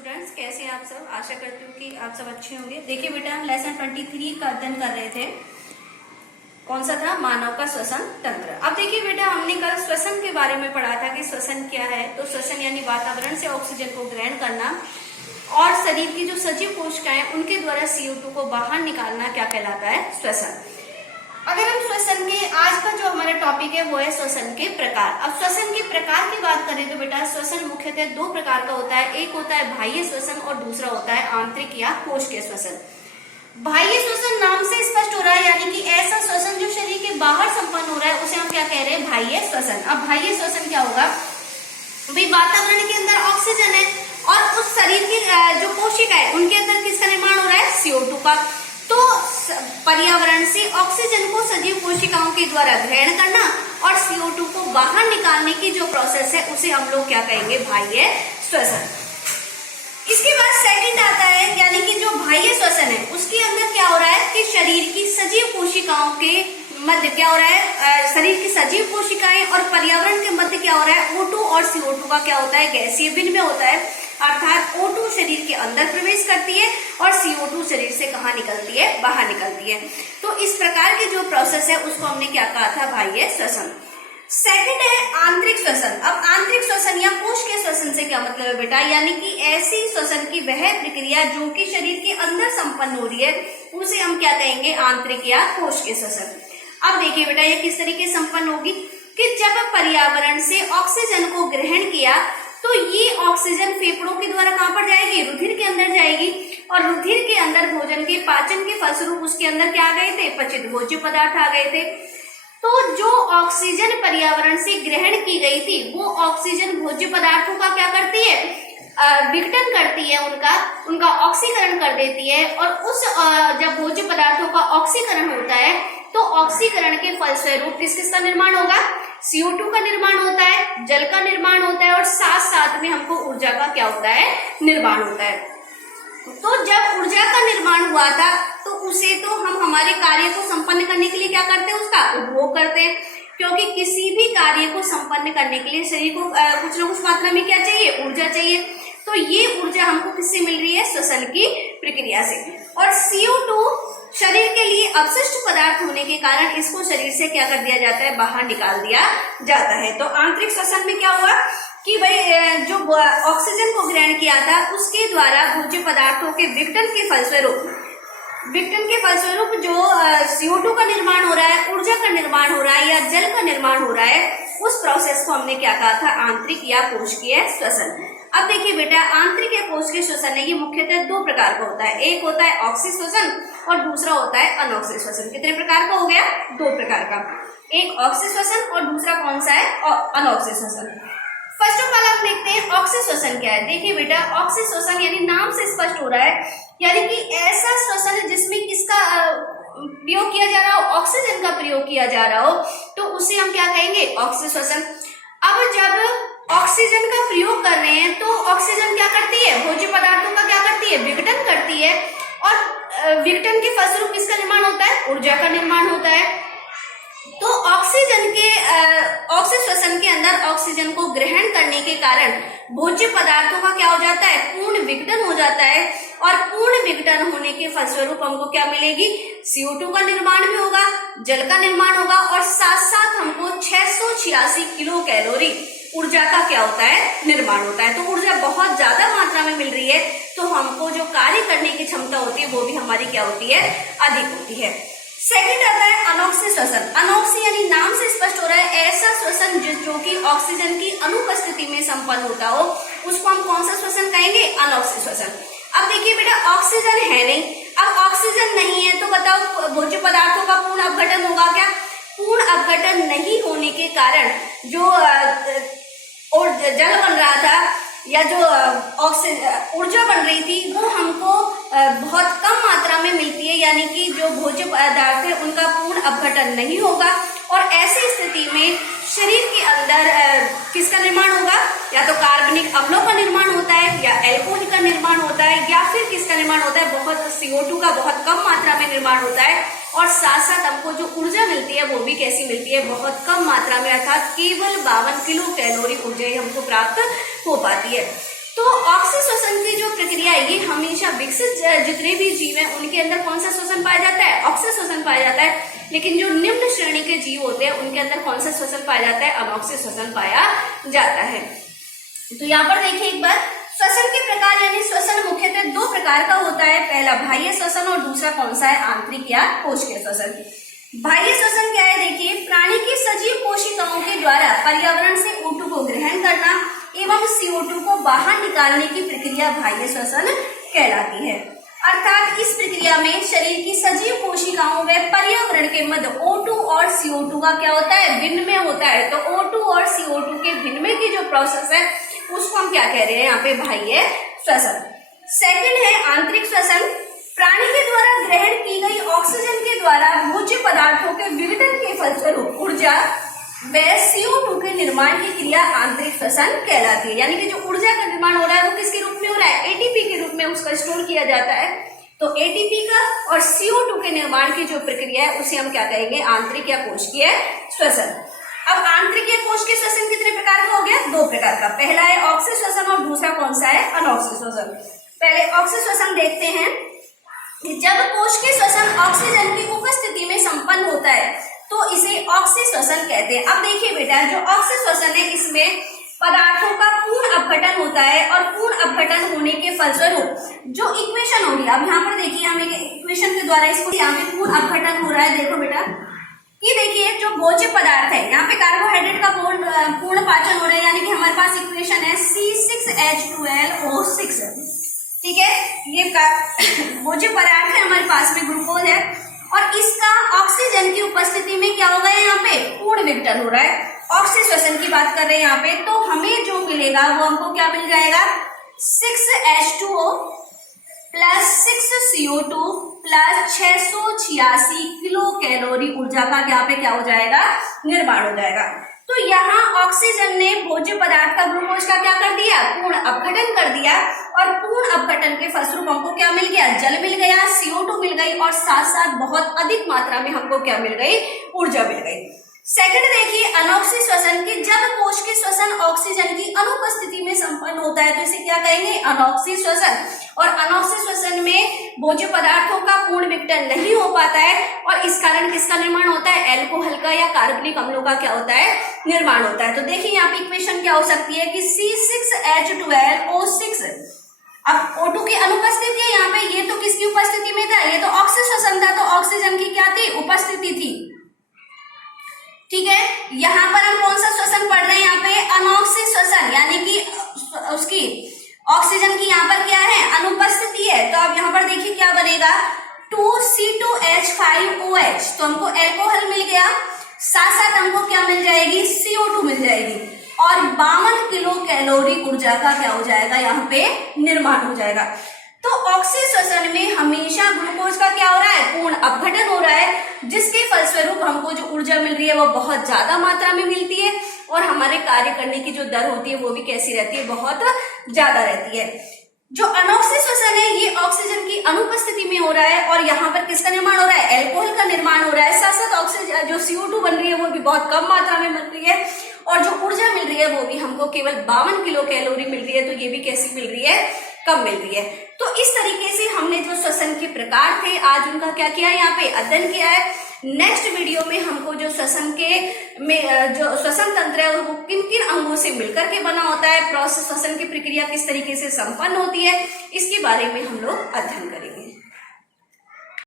Students, कैसे हैं आप सब। आशा करती हूँ कि आप सब अच्छे होंगे। देखिए बेटा, हम लेसन 23 का अध्ययन कर रहे थे। कौन सा था? मानव का श्वसन तंत्र। अब देखिए बेटा, हमने कल श्वसन के बारे में पढ़ा था कि श्वसन क्या है। तो श्वसन यानी वातावरण से ऑक्सीजन को ग्रहण करना और शरीर की जो सजीव कोशिकाएं उनके द्वारा CO2 को बाहर निकालना क्या कहलाता है? श्वसन। अगर हम श्वसन के आज का जो हमारा टॉपिक है वो है श्वसन के प्रकार। अब श्वसन के प्रकार की बात करें तो बेटा, श्वसन मुख्यतः दो प्रकार का होता है। एक होता है बाह्य श्वसन और दूसरा होता है आंतरिक या कोशिकीय श्वसन। बाह्य श्वसन नाम से स्पष्ट हो रहा है, यानी कि ऐसा श्वसन जो शरीर के बाहर संपन्न हो रहा है उसे हम क्या कह रहे हैं? बाह्य श्वसन। अब बाह्य श्वसन क्या होगा भाई? वातावरण के अंदर ऑक्सीजन है और उस शरीर की जो कोशिका है उनके अंदर किसका निर्माण हो रहा है? CO2 का। तो पर्यावरण से ऑक्सीजन को सजीव कोशिकाओं के द्वारा ग्रहण करना और CO2 को बाहर निकालने की जो प्रोसेस है उसे हम लोग क्या कहेंगे? बाह्य श्वसन। इसके बाद सेकंड आता है, यानी कि जो बाह्य श्वसन है उसके अंदर क्या हो रहा है कि शरीर की सजीव कोशिकाओं के मध्य क्या हो रहा है? शरीर की सजीव कोशिकाएं और पर्यावरण के मध्य क्या हो रहा है? O2 और CO2 का क्या होता है? गैसीय विनिमय होता है। अर्थात O2 शरीर के अंदर प्रवेश करती है और CO2 शरीर से कहाँ निकलती है? बाहर निकलती है। तो इस प्रकार की जो प्रोसेस है उसको हमने क्या कहा था? बाह्य श्वसन। सेकंड है आंतरिक श्वसन। अब आंतरिक श्वसन या कोशिकीय श्वसन से क्या मतलब है बेटा? यानी कि ऐसी श्वसन की वह प्रक्रिया जो कि शरीर के अंदर संपन्न हो रही है उसे हम क्या कहेंगे? आंतरिक या कोशिकीय श्वसन। अब देखिए बेटा, ये किस तरीके से संपन्न होगी कि जब पर्यावरण से ऑक्सीजन को ग्रहण किया तो ये ऑक्सीजन फेफड़ों के द्वारा कहां पर जाएगी? रुधिर के अंदर जाएगी और रुधिर के अंदर भोजन के पाचन के फलस्वरूप उसके अंदर क्या आ गए थे? पचित भोज्य पदार्थ आ गए थे। तो जो ऑक्सीजन पर्यावरण से ग्रहण की गई थी वो ऑक्सीजन भोज्य पदार्थों का क्या करती है? विघटन करती है, उनका ऑक्सीकरण कर देती है। और उस जब भोज्य पदार्थों का ऑक्सीकरण होता है तो ऑक्सीकरण के फलस्वरूप किसका निर्माण होगा? CO2 का निर्माण होता है, जल का निर्माण होता है और साथ साथ में हमको ऊर्जा का क्या होता है? निर्माण होता है। तो जब ऊर्जा का निर्माण हुआ था तो उसे तो हम हमारे कार्य को संपन्न करने के लिए क्या करते हैं? उसका उपभोग करते हैं, क्योंकि किसी भी कार्य को संपन्न करने के लिए शरीर को कुछ न कुछ मात्रा में क्या चाहिए? ऊर्जा चाहिए। तो ये ऊर्जा हमको किससे मिल रही है? श्वसन की प्रक्रिया से। और CO2 शरीर के लिए अपशिष्ट पदार्थ होने के कारण इसको शरीर से क्या कर दिया जाता है? बाहर निकाल दिया जाता है। तो आंतरिक श्वसन में क्या हुआ कि भाई जो ऑक्सीजन को ग्रहण किया था उसके द्वारा भोज्य पदार्थों के विघटन के फलस्वरूप जो CO2 का निर्माण हो रहा है, ऊर्जा का निर्माण हो रहा है या जल का निर्माण हो रहा है, उस प्रोसेस को हमने क्या कहा था? आंतरिक या कोशिकीय श्वसन। अब देखिए बेटा, आंतरिक या कोशिकीय श्वसन है ये मुख्यतः दो प्रकार का होता है। एक होता है ऑक्सी श्वसन और दूसरा होता है अनऑक्सी श्वसन। कितने प्रकार का हो गया? दो प्रकार का। एक ऑक्सी श्वसन और दूसरा कौन सा है? अनऑक्सी श्वसन। फर्स्ट ऑफ ऑल आप देखते हैं ऑक्सी श्वसन क्या है। देखिए बेटा, ऑक्सी श्वसन यानी नाम से स्पष्ट हो रहा है, यानी कि ऐसा श्वसन है जिसमें किसका प्रयोग किया जा रहा हो? ऑक्सीजन का प्रयोग किया जा रहा हो, तो उसे हम क्या कहेंगे? ऑक्सी श्वसन। अब जब ऑक्सीजन का प्रयोग कर रहे हैं तो ऑक्सीजन क्या करती है? भोज्य पदार्थों का क्या करती है? विघटन करती है और विघटन के फलस्वरूप किसका निर्माण होता है? ऊर्जा का निर्माण होता है। तो ऑक्सीजन के ऑक्सी श्वसन के अंदर ऑक्सीजन को ग्रहण करने के कारण भोज्य पदार्थों का क्या हो जाता है? पूर्ण विघटन हो जाता है और पूर्ण विघटन होने के फलस्वरूप हमको क्या मिलेगी? CO2 का निर्माण भी होगा, जल का निर्माण होगा और साथ साथ हमको 686 किलो कैलोरी ऊर्जा का क्या होता है? निर्माण होता है। तो ऊर्जा बहुत ज्यादा मात्रा में मिल रही है, तो हमको जो कार्य करने की क्षमता होती है वो भी हमारी क्या होती है? अधिक होती है। सेकंड आता है अनऑक्सी श्वसन। अनऑक्सी यानी नाम से स्पष्ट हो रहा है ऐसा श्वसन जो कि ऑक्सीजन की अनुपस्थिति में संपन्न होता हो, उसको हम कौन सा श्वसन कहेंगे? अनऑक्सी श्वसन। अब देखिए बेटा, ऑक्सीजन है नहीं। अब ऑक्सीजन नहीं है तो बताओ भोज्य पदार्थों का पूर्ण अपघटन होगा क्या? पूर्ण अपघटन नहीं होने के कारण जो और जल बन रहा था या जो ऊर्जा बन रही थी वो हमको बहुत कम मात्रा में मिलती है, यानी कि जो भोज्य पदार्थ है उनका पूर्ण अपघटन नहीं होगा। और ऐसी स्थिति में शरीर के अंदर किसका निर्माण होगा? या तो कार्बनिक अम्लों का निर्माण होता है या एल्कोहल का निर्माण होता है या फिर किसका निर्माण होता है? बहुत CO2 का बहुत कम मात्रा में निर्माण होता है। और साथ साथ हमको जो ऊर्जा मिलती है वो भी कैसी मिलती है? बहुत कम मात्रा में, अर्थात केवल 52 किलो कैलोरी ऊर्जा हमको प्राप्त हो पाती है। तो ऑक्सी श्वसन की जो हमेशा विकसित जितने भी जीव हैं उनके अंदर कौन सा श्वसन पाया जाता है? ऑक्सी श्वसन पाया जाता है। लेकिन जो निम्न श्रेणी के जीव होते हैं उनके अंदर कौन सा श्वसन पाया जाता है? अनॉक्सी श्वसन पाया जाता है। तो यहाँ पर देखिए एक बार, श्वसन के प्रकार यानी श्वसन मुख्यतः दो प्रकार का होता है। पहला बाह्य श्वसन और दूसरा कौन सा है? आंतरिक या कोशिकीय श्वसन। बाह्य श्वसन क्या है? देखिए, प्राणी की सजीव कोशिकाओं के द्वारा पर्यावरण से O2 को ग्रहण करना एवं CO2 को बाहर निकालने की प्रक्रिया बाह्य श्वसन कहलाती है। अर्थात इस प्रक्रिया में शरीर की सजीव कोशिकाओं व पर्यावरण के मध्य O2 और CO2 का क्या होता है? विनिमय होता है। तो O2 और CO2 के विनिमय की जो प्रोसेस है उसको हम क्या कह रहे हैं? यहाँ पे बाह्य श्वसन। सेकंड है आंतरिक श्वसन। प्राणी के द्वारा ग्रहण की गई ऑक्सीजन के द्वारा भोज्य पदार्थों के विघटन के फलस्वरूप ऊर्जा व CO2 के निर्माण की क्रिया आंतरिक श्वसन कहलाती है। यानी कि जो ऊर्जा का निर्माण हो रहा है वो किसके रूप में हो रहा है? एटीपी के रूप में उसका स्टोर किया जाता है। तो एटीपी का और CO2 के निर्माण की जो प्रक्रिया है उसे हम क्या कहेंगे? आंतरिक या कोशिकीय श्वसन। अब आंतरिक या कोशिकीय श्वसन कितने प्रकार का हो गया? दो प्रकार का। पहला है ऑक्सी श्वसन और दूसरा कौन सा है? अनॉक्सी श्वसन। पहले ऑक्सी श्वसन देखते हैं। जब कोशिकीय श्वसन ऑक्सीजन की उपस्थिति में संपन्न होता है तो इसे ऑक्सी श्वसन कहते हैं। अब देखिए बेटा, जो ऑक्सी श्वसन है इसमें पदार्थों का पूर्ण अपघटन होता है और पूर्ण अपघटन होने के फलस्वरूप जो इक्वेशन होगी, अब यहाँ पर देखिए हम एक इक्वेशन के द्वारा इसको यहाँ पे पूर्ण अपघटन हो रहा है। देखो बेटा, ये देखिए जो भोज्य पदार्थ है यहाँ पे कार्बोहाइड्रेट का पूर्ण पाचन हो रहा है। यानी कि हमारे पास इक्वेशन है C6H12O6। ठीक है, ये भोज्य पदार्थ है हमारे पास में, ग्लूकोज है और इसका ऑक्सीजन की उपस्थिति में क्या होगा? यहाँ पे पूर्ण विघटन हो रहा है। ऑक्सी श्वसन की बात कर रहे हैं यहाँ पे, तो हमें जो मिलेगा वो हमको क्या मिल जाएगा? 6H2O plus 6CO2 plus 686 kilo calorie ऊर्जा का यहाँ पे क्या हो जाएगा? निर्माण हो जाएगा। तो यहाँ ऑक्सीजन ने भोज्य पदार्थ का ग्लूकोज का क्या कर दिया? पूर्ण अपघटन कर दिया और पूर्ण अपघटन के फलस्वरूप हमको क्या मिल गया? जल मिल गया, CO2 मिल गई और साथ साथ बहुत अधिक मात्रा में हमको क्या मिल गई? ऊर्जा मिल गई। सेकंड देखिए अनॉक्सी श्वसन की, जब कोशिकीय श्वसन ऑक्सीजन की अनुपस्थिति में संपन्न होता है तो इसे क्या कहेंगे? अनॉक्सी श्वसन। और अनॉक्सी श्वसन में भोज्य पदार्थों का पूर्ण विघटन नहीं हो पाता है और इस कारण किसका निर्माण होता है? एल्कोहल का या कार्बनिक अम्लों का क्या होता है? निर्माण होता है। तो देखिए यहाँ पे इक्वेशन क्या हो सकती है कि C6H12O6। अब O2 की अनुपस्थिति है यहाँ पे, ये तो किसकी उपस्थिति में था? ये तो ऑक्सी श्वसन था, तो ऑक्सीजन की क्या थी? उपस्थिति थी। ठीक है, यहाँ पर हम कौन सा श्वसन पढ़ रहे हैं? यहाँ पे अनॉक्सी श्वसन, यानी कि उसकी ऑक्सीजन की यहाँ पर क्या है? अनुपस्थिति है। तो अब यहाँ पर देखिए क्या बनेगा? 2C2H5OH। तो हमको एल्कोहल मिल गया, साथ साथ हमको क्या मिल जाएगी? CO2 मिल जाएगी और 52 किलो कैलोरी ऊर्जा का क्या हो जाएगा? यहाँ पे निर्माण हो जाएगा। तो ऑक्सी श्वसन में हमेशा ग्लूकोज का क्या हो रहा है? पूर्ण अपघटन हो रहा है, जिसके फलस्वरूप हमको जो ऊर्जा मिल रही है वो बहुत ज्यादा मात्रा में मिलती है और हमारे कार्य करने की जो दर होती है वो भी कैसी रहती है? बहुत ज्यादा रहती है। जो अनॉक्सी श्वसन है ये ऑक्सीजन की अनुपस्थिति में हो रहा है और यहाँ पर किसका निर्माण हो रहा है? एल्कोहल का निर्माण हो रहा है। साथ साथ ऑक्सीजन जो CO2 बन रही है वो भी बहुत कम मात्रा में बन रही है और जो ऊर्जा मिल रही है वो भी हमको केवल 52 किलो कैलोरी मिल रही है। तो ये भी कैसी मिल रही है? कम मिल रही है। तो इस तरीके से हमने जो श्वसन के प्रकार थे आज उनका क्या किया? यहाँ पे अध्ययन किया है। नेक्स्ट वीडियो में हमको जो श्वसन जो श्वसन तंत्र है वो किन किन अंगों से मिलकर के बना होता है, प्रोसेस श्वसन की प्रक्रिया किस तरीके से संपन्न होती है, इसके बारे में हम लोग अध्ययन करेंगे।